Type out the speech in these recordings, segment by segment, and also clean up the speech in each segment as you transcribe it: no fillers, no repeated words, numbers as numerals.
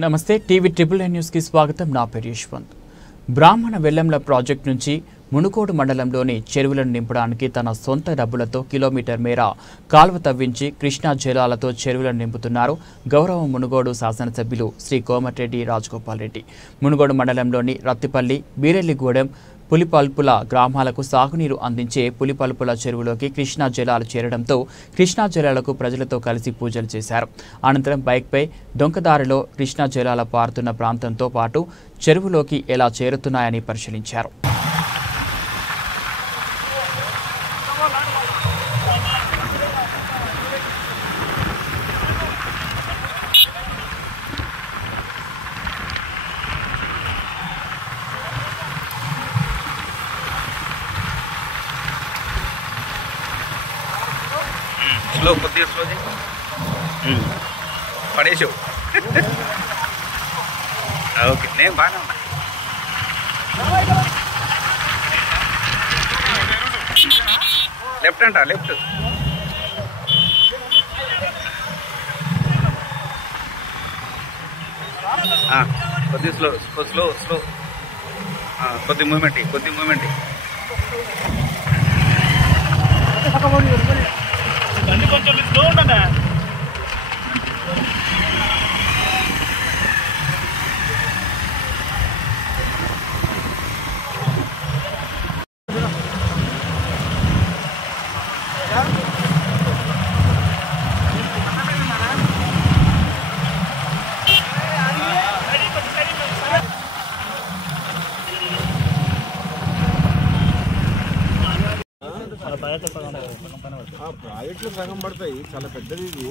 నమస్తే TV triple news కి స్వాగతం. నా పేరు యశ్వంత్. బ్రాహ్మణ వెల్లంల ప్రాజెక్ట్ నుంచి మునుగోడు మండలంలోని చెరువులను నింపడానికి తన సొంత డబ్బులతో కిలోమీటర్ మేర కాల్వ తవ్వించి కృష్ణా జలాలతో చెరువులను నింపుతున్నారు గౌరవ మునుగోడు శాసనసభ్యులు శ్రీ కోమటిరెడ్డి రాజగోపాల్ రెడ్డి. మునుగోడు మండలంలోని రత్తిపల్లి, బీరెల్లిగూడెం, పులిపల్పుల గ్రామాలకు సాగునీరు అందించే పులిపల్పుల చెరువులోకి కృష్ణా జలాలు చేరడంతో కృష్ణా జలాలకు ప్రజలతో కలిసి పూజలు చేశారు. అనంతరం బైక్పై డొంకదారిలో కృష్ణా జలాల పారుతున్న ప్రాంతంతో పాటు చెరువులోకి ఎలా చేరుతున్నాయని పరిశీలించారు. స్లో కొద్దిగా స్లో పడేసావు. ఓకే, నేను బాగానే ఉన్నా. లెఫ్ట్ అంట, లెఫ్ట్. కొద్దిగా స్లో స్లో స్లో కొద్ది మూమెంట్ కొంచెం స్లో ఉండదా. ప్రాజెక్టులు సగం పడతాయి, చాలా పెద్దది ఇది.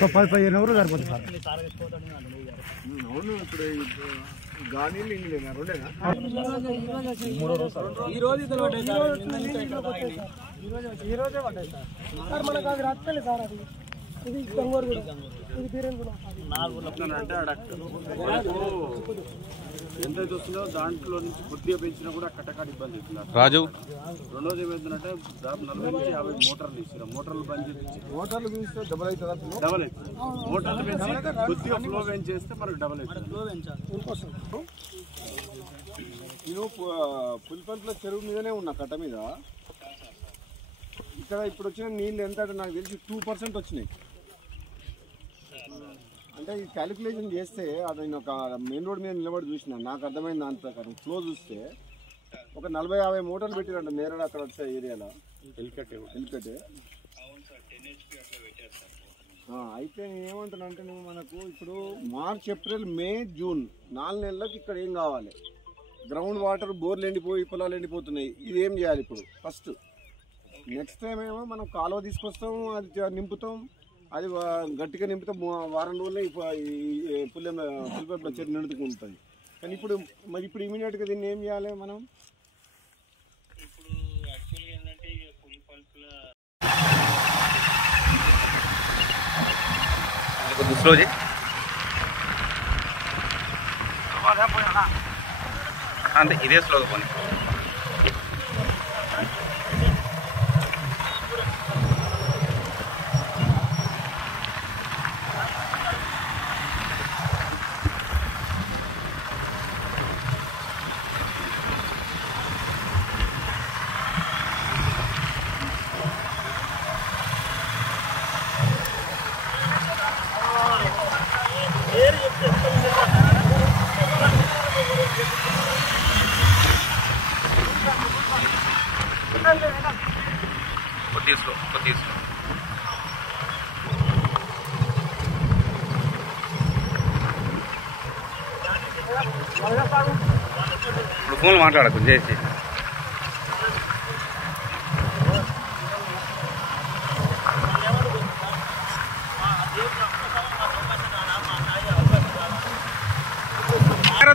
15 ఎవరు సరిపోతుంది సార్. అవును, ఇప్పుడు గానీ రెండేనా ఈ రోజే పడ్డాయి సార్. మనకు అది రత్తలే సార్. అది ఇది గంగూరు కూడా, ఇది బీరెన్ కూడా. ఎంతైతే వస్తుందో దాంట్లో నుంచి కొద్దిగా పెంచినా కూడా కట్టకాడి ఇబ్బంది అవుతుంది. రాజు రెండోది ఏమైందంటే దాదాపు 40 నుంచి 50 మోటార్లు ఇస్తారు. మోటార్లు బంద్ చేసి మోటార్లు పెంచితే డబల్ అవుతుంది. డబల్ అవుతుంది. మోటార్లు పెంచి కొద్దిగా ఫ్లో పెంచేస్తే మనకు డబల్ అవుతుంది. నేను పులిపల్పుల చెరువు మీదనే ఉన్నా, కట్ట మీద. ఇక్కడ ఇప్పుడు వచ్చిన నీళ్ళు ఎంత అంటే నాకు తెలిసి 2% వచ్చినాయి. అంటే ఈ క్యాలిక్యులేషన్ చేస్తే అది నేను ఒక మెయిన్ రోడ్ మీద నిలబడి చూసిన, నాకు అర్థమైంది దాని ప్రకారం ఫ్లో చూస్తే ఒక 40-50 మోటార్లు పెట్టిరంట నేరడు అక్కడ వచ్చే ఏరియాలో. హెలికట్టే అయితే నేను ఏమంటున్నా అంటే, నువ్వు మనకు ఇప్పుడు మార్చ్, ఏప్రిల్, మే, జూన్ 4 నెలలకు ఇక్కడ ఏం కావాలి? గ్రౌండ్ వాటర్, బోర్లు ఎండిపోయి పొలాలు ఎండిపోతున్నాయి. ఇది ఏం చేయాలి ఇప్పుడు? ఫస్ట్ నెక్స్ట్ టైం ఏమో మనం కాలువ తీసుకొస్తాం, అది నింపుతాం, అది గట్టిగా నింపితే వారం రోజులే పులిపల్పుల చెరువు నిండుకుంటుంది. కానీ ఇప్పుడు ఇమీడియట్గా దీన్ని ఏం చేయాలి మనం? స్లో అంతే, ఇదే స్లోగా పోనీ. కొద్దిగా స్లో. ఇప్పుడు ఫోన్లు మాట్లాడకు చేసి.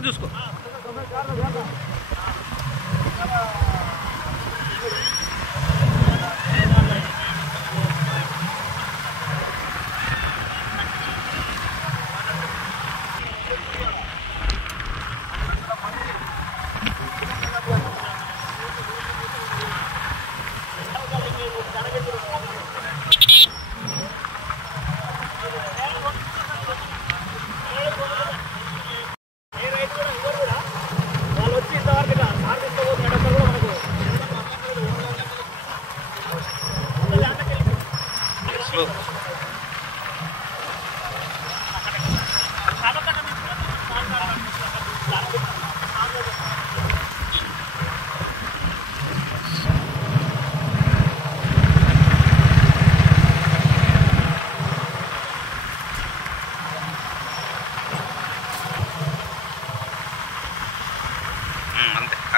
చూసుకో.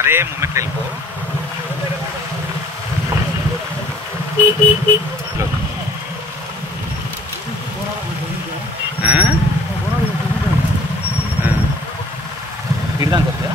అదే మూమెంట్ వెళ్ళిపో. ఇడదానికి వస్తుందా?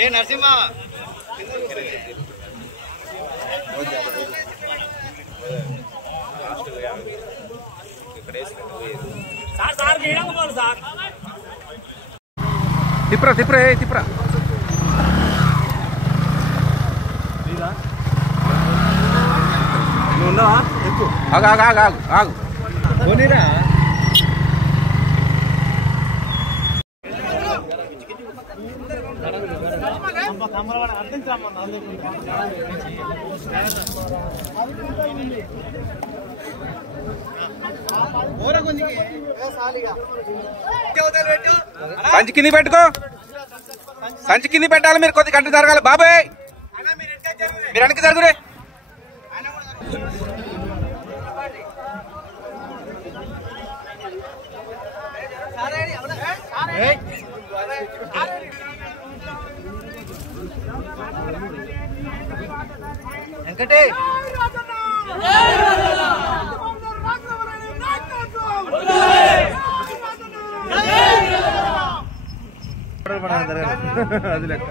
ఏ నరసింహ తిప్పురా తిప్పురా తిప్పురా. ఆగు ఆగు ఆగు ఆగు ఆగు. సంచి కింది పెట్టుకో. సంచి కింది పెట్టాలి. మీరు కొద్ది గంట జరగాలి. బాబాయ్ మీరు వెనక్కి జరుగురే. వెంకటే అది లెక్క.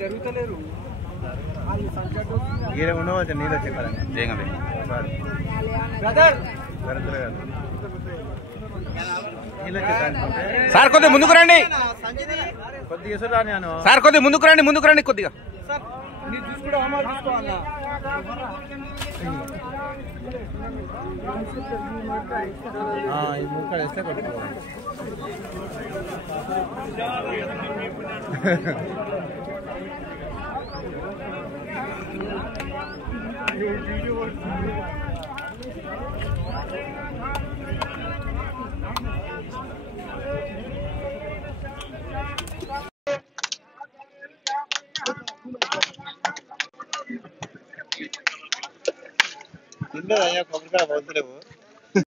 జరుగుతలేరు ఈడ ఉండవచ్చు. నీళ్ళు వచ్చే సార్ కొద్దిగా ముందుకు రండి. కొద్దిగా సార్ కొద్దిగా ముందుకు రండి. ముందుకు రండి కొద్దిగా. ముక్కలు వేస్తే కొట్టుకోవాలి. కొబ్బరికాయ పోతలేవు.